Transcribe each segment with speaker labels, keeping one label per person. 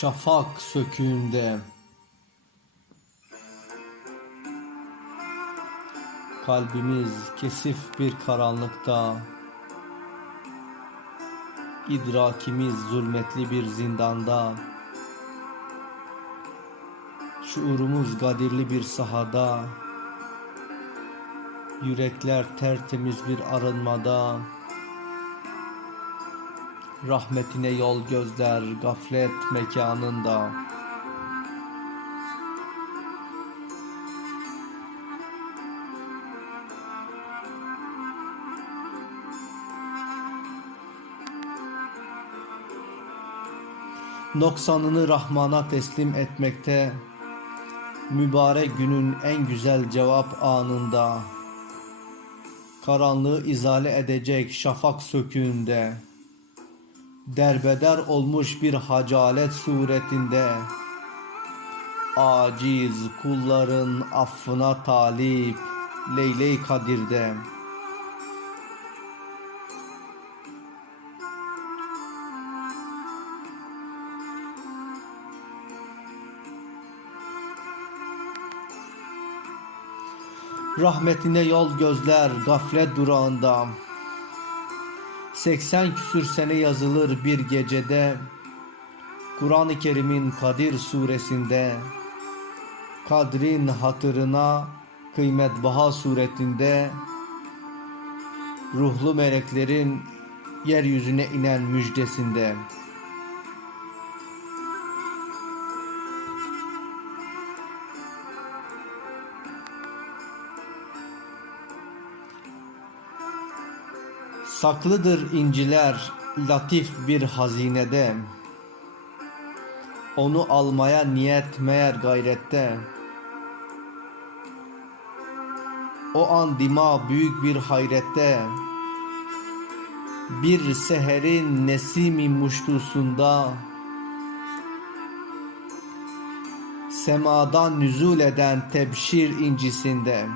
Speaker 1: Şafak söküğünde. Kalbimiz kesif bir karanlıkta. İdrakimiz zulmetli bir zindanda. Şuurumuz gadirli bir sahada. Yürekler tertemiz bir arınmada Rahmetine yol gözler gaflet mekanında. Noksanını Rahman'a teslim etmekte Mübarek günün en güzel cevap anında. Karanlığı izale edecek şafak söküğünde Derbeder olmuş bir hacalet suretinde Aciz kulların affına talip Leyle-i Kadir'de. Rahmetine yol gözler gaflet durağında 80 küsür sene yazılır bir gecede Kur'an-ı Kerim'in Kadir suresinde. Kadrin hatırına kıymet baha suretinde Ruhlu meleklerin yeryüzüne inen müjdesinde Saklıdır inciler latif bir hazinede. Onu almaya niyet meğer gayrette. O an dima büyük bir hayrette. Bir seherin nesimi muştusunda. Semadan nüzul eden tebşir incisinde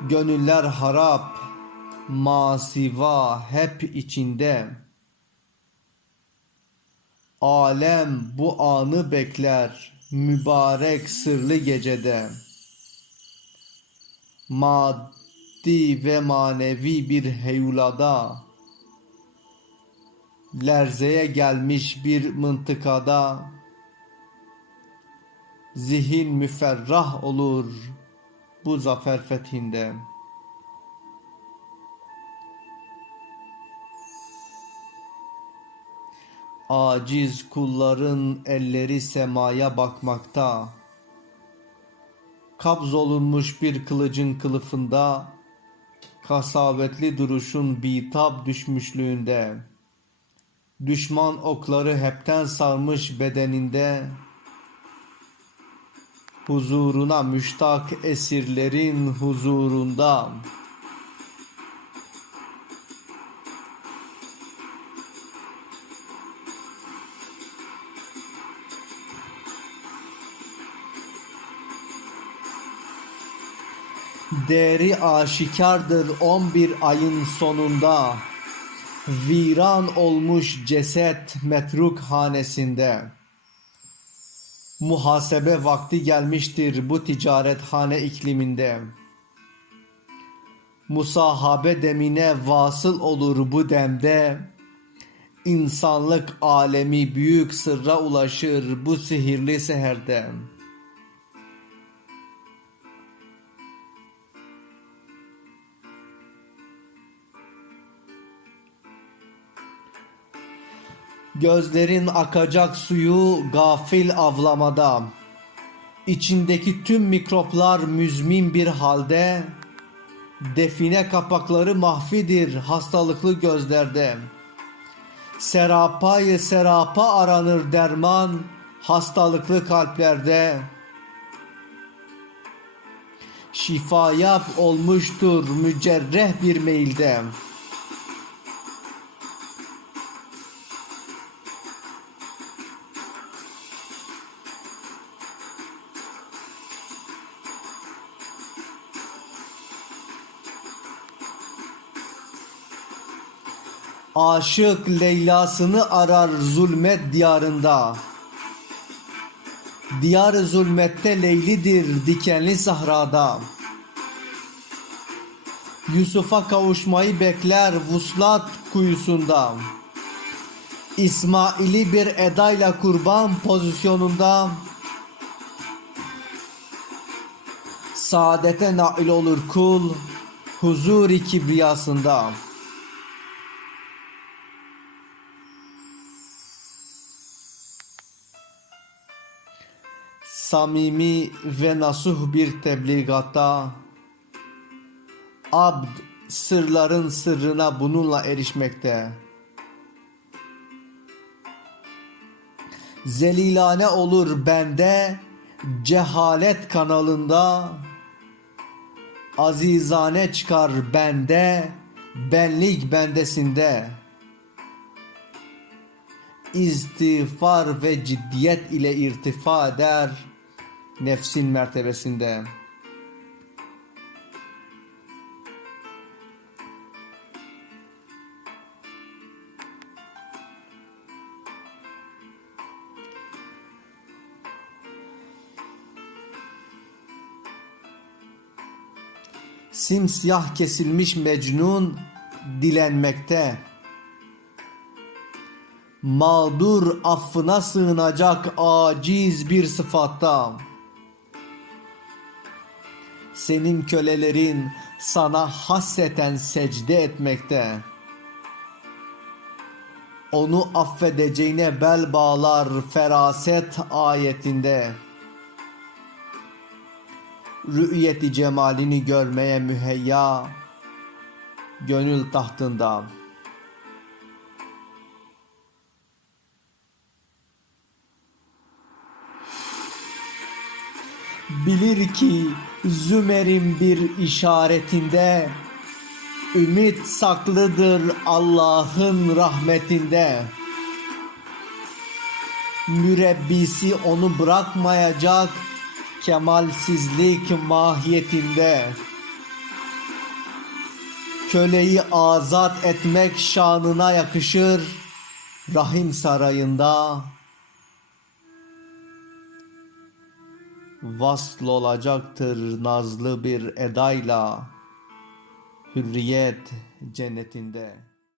Speaker 1: Gönüller harap, masiva hep içinde. Alem bu anı bekler mübarek sırlı gecede. Maddi ve manevi bir heyulada lerzeye gelmiş bir mıntıkada zihin müferrah olur bu zafer fethinde. Aciz kulların elleri semaya bakmakta. Kabz olunmuş bir kılıcın kılıfında, kasavetli duruşun bitap düşmüşlüğünde, düşman okları hepten sarmış bedeninde, huzuruna müştak esirlerin huzurunda. Değeri aşikardır 11 ayın sonunda. Viran olmuş ceset metruk hanesinde Muhasebe vakti gelmiştir bu ticarethane ikliminde. Musahabe demine vasıl olur bu demde. İnsanlık alemi büyük sırra ulaşır bu sihirli seherde. Gözlerin akacak suyu gafil avlamada. İçindeki tüm mikroplar müzmin bir halde. Define kapakları mahfidir hastalıklı gözlerde. Serapayı serapa aranır derman hastalıklı kalplerde. Şifa yap olmuştur mücerreh bir meyilde. Aşık Leyla'sını arar zulmet diyarında. Diyar zulmette Leylidir dikenli sahrada. Yusuf'a kavuşmayı bekler vuslat kuyusunda. İsmail'i bir edayla kurban pozisyonunda. Saadete nail olur kul huzur-i kibriyasında. Samimi ve nasuh bir tebligatta abd sırların sırrına bununla erişmekte. Zelilane olur bende cehalet kanalında azizane çıkar bende benlik bendesinde istiğfar ve ciddiyet ile irtifa eder nefsin mertebesinde. Simsiyah kesilmiş Mecnun dilenmekte. Mağdur affına sığınacak aciz bir sıfatta. Senin kölelerin sana hasreten secde etmekte. Onu affedeceğine bel bağlar feraset ayetinde. Rü'yeti cemalini görmeye müheyya gönül tahtında. Bilir ki Zümer'in bir işaretinde Ümit saklıdır Allah'ın rahmetinde. Mürebbisi onu bırakmayacak kemalsizlik mahiyetinde. Köleyi azat etmek şanına yakışır rahim sarayında. Vasl olacaktır nazlı bir edayla hürriyet cennetinde.